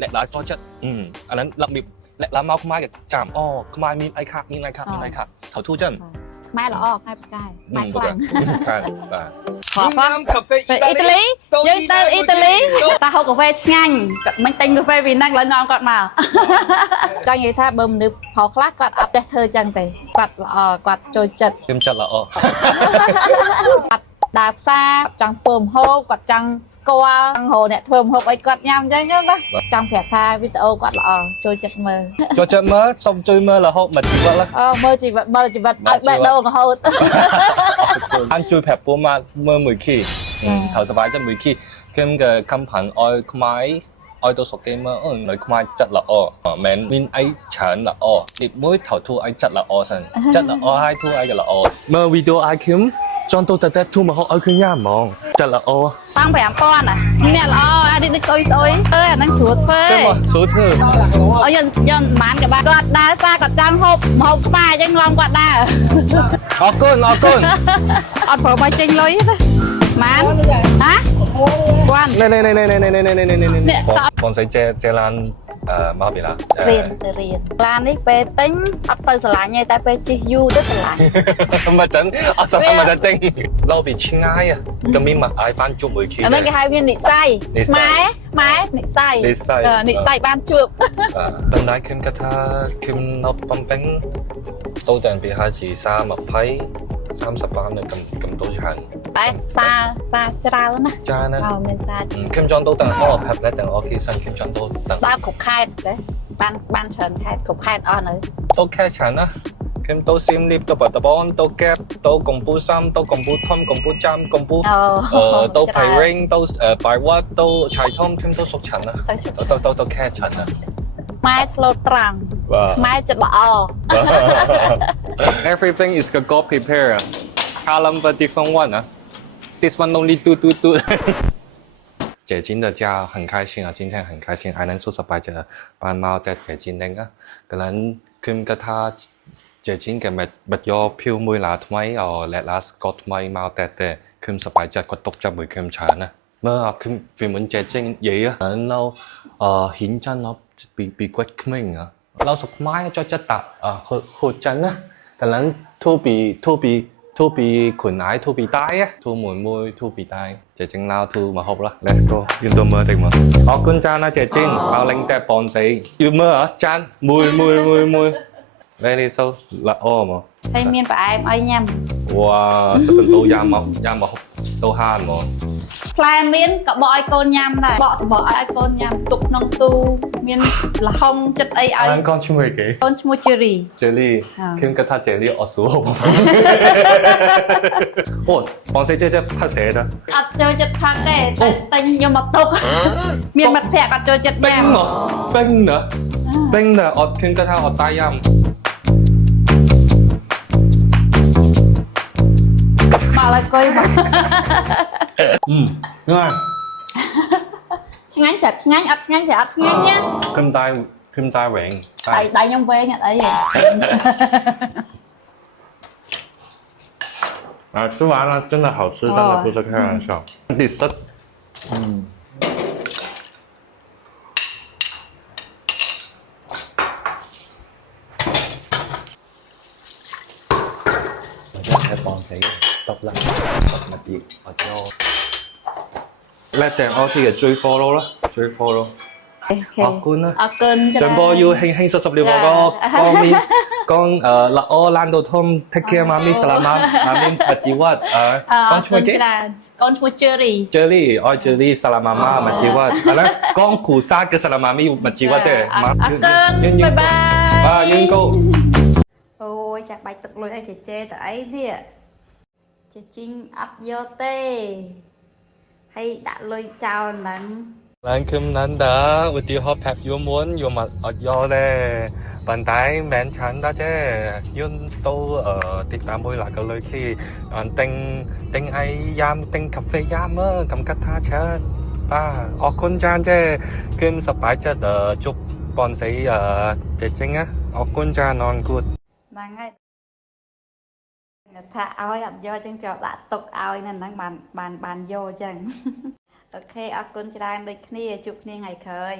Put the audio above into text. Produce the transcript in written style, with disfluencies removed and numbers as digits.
អ្នកឡាចូលចិត្តអាហ្នឹងលំរបៀបអ្នកឡាមកខ្មែរក៏ចាំអូខ្មែរមានអីខាមានអីខាមានអីខាត្រូវទូចឹងខ្មែរល្អខ្មែរផ្កាយខ្មែរខ្លាំងបាទខប់កាហ្វេអ៊ីតាលីយើងទៅអ៊ីតាលីតាហូបកាហ្វេឆ្ងាញ់មិនទិញកាហ្វេពីហ្នឹងឡើយនាំគាត់មកចង់និយាយថាបើមនុស្សផលខ្លះគាត់អត់ទេធ្វើចឹងទេគាត់ល្អគាត់ចូលចិត្តខ្ញុំចិត្តល្អគាត់ដើរផ្សារចង់ធ្វើម្ហូបគាត់ចង់ស្គាល់ចង់រកអ្នកធ្វើម្ហូបអីគាត់ញ៉ាំចឹងណាចង់ប្រាប់ថាវីដេអូគាត់ល្អចូលចិត្តមើលសូមជួយមើលរហូតមកជីវិតមើលជីវិតឲ្យបេះដូងរហូតអញជួយប្រាប់ពូមកមើលមួយខីត្រូវសប្បាយចិត្តមួយខីខ្ញុំក៏ខំប្រឹងឲ្យខ្មែរឲ្យទៅសុកគេមើលនៅខ្មែរចិត្តល្អមិនមានអីច្រើនល្អទីមួយត្រូវធ្វើឲ្យចិត្តល្អសិនចិត្តល្អហើយធ្វើឲ្យក៏ល្អមើលវីដេអូឲ្យខ្ញុំចង់ទៅតែធូរមកឲ្យខ្ញុំញ៉ាំហ្មងចិត្តល្អតាំង5000អ្នកល្អអានេះដូចអុយស្អុយអាហ្នឹងស្រួលធ្វើស្រួលធ្វើអើយើងមិនក៏បានគាត់ដើរសារគាត់ចាំហូបម្ហូបខ្មែរអញ្ចឹងឡំគាត់ដើរអរគុណអត់ព្រមឲ្យចេញលុយទេម៉ានហ៎គាត់នេះបងស្រីចេឡានមកពីណារៀនឡាននេះពេលទិញអត់សូវស្រឡាញ់ទេតែពេលជិះយូរទៅស្រឡាញ់មិនចឹងអត់ស្រឡាញ់មកទិញលោពីឆ្ងាយក៏មានមកឲ្យបានជួបមួយគ្នាអានេះគេហៅមាននិស័យម៉ែនិស័យបានជួបតំណាយខ្ញុំគាត់ថាខ្ញុំនៅបំពេញទៅតែពីហាជី30បាននៅកំតូចច្រើនតែសាច្រើនណាច្រើនណាមានសាខ្ញុំចង់ទៅទាំងអស់ប្រាប់តែទាំងអស់គេសិនខ្ញុំចង់ទៅទាំងដល់គ្រប់ខេត្តទេបានច្រើនខេត្តគ្រប់ខេត្តអស់នៅទៅខេត្តច្រើនណាខ្ញុំទៅសៀមរាបទៅបាត់ដំបងទៅកែបទៅកំពូលសំទៅកំពូលធំកំពូលចាំកំពូលទៅផៃរេងទៅបាយវត្តទៅឆៃធំខ្ញុំទៅសុកច្រើនណាទៅខេត្តច្រើនណាម៉ែស្លូតត្រង់ម៉ែចិត្តល្អ Everything is go prepare. Column the different one This one only two. 姐姐的家很开心啊，今天很开心，还能说白着班猫在姐姐那个，可能佢個他姐姐嘅咪有票妹啦，同埋哦叻啦 Scott 咪貓帶嘅，佢十白隻個獨隻梅佢長啊，乜佢原本姐姐嘢啊，然後顯真咯，bị quất mình啊，เราสุกไม้cho chất tập hột chân á,แต่นั้นthu bị khuẩn ái thu bị tai á, thu mùi thu bị tai,姐姐lao thu mà hộp啦，let's go， 用到មើ定嘛，哦，คุณจานนะ姐姐，เอาเล็งแต่ปอน死，要មើ啊，จานมวย，very so ละอ้อม啊，ให้មានផ្អែមឲ្យញ៉ាំវ៉ាសិបទៅយ៉ាមកទៅហានមកផ្លែមានក៏បកឲ្យកូនញ៉ាំដែរបកសបកឲ្យកូនញ៉ាំទុកក្នុងទូមានលហុងចិត្តអីឲ្យកូនឈ្មោះអីគេកូនឈ្មោះ Cherry ខ្ញុំគិតថា Cherry អត់ស្រួលអូបងសេចេផាសេតអត់ចូលចិត្តផាទេតែទិញយកមកទុកមានមិត្តភក្តិអត់ចូលចិត្តញ៉ាំពេញណាអត់ខ្ញុំគិតថាអត់តាយ៉ាំមកឡើយកុយមកឆ្ងាញ់តែឆ្ងាញ់អត់ឆ្ងាញ់តែអត់ឆ្ងាញ់ណាខ្ញុំតែវែងដៃខ្ញុំវែងអត់អី吃完了真的好吃真的不是开玩笑第四得啦，物業我做叻定我哋嘅追 follow 啦，追 follow。ออกกุนนะจนบอยู่เฮงสุดๆเลยบอกก็มีก็ละอ้อร้านโดทอมเทคแคร์มามีสลามามีปัจจิวัตก้อนช่วยเก๋ก้อนช่วย Cherry อ๋อ Cherry สลามามาปัจจิวัตแล้วก้อนขู่ซากับสลามามีปัจจิวัตเด้มาบ๊ายบายยิงกูโอ้ยจากใบตกเลยไอ้เจ๊แต่ไอ้เนี่ยจริงอัดเยอะเต้ให้ด่าเลยเจ้านั้นร้านคือนั้นเด้ออุติฮอปแพบยัวม้วนยัวมาอัดยอเด้ปันไตแมนฉันได้เจ้ยุ่นโตติดตามบริษัทกันเลยที่เต็งไอยามเต็งคาเฟ่ยามเมื่อกำกัดท่าเชิญป้าออกคนจานเจ้คือสบายจะจุบปอนสีเจ๊จริงอ่ะออกคนจานนอนกูดนั่งไงถ้าเอาอัดยอจังจอดละตกเอานั่นนั่งบานโยจังโอเคเอาคนจานเลยนี่จุบนี่ไงเคย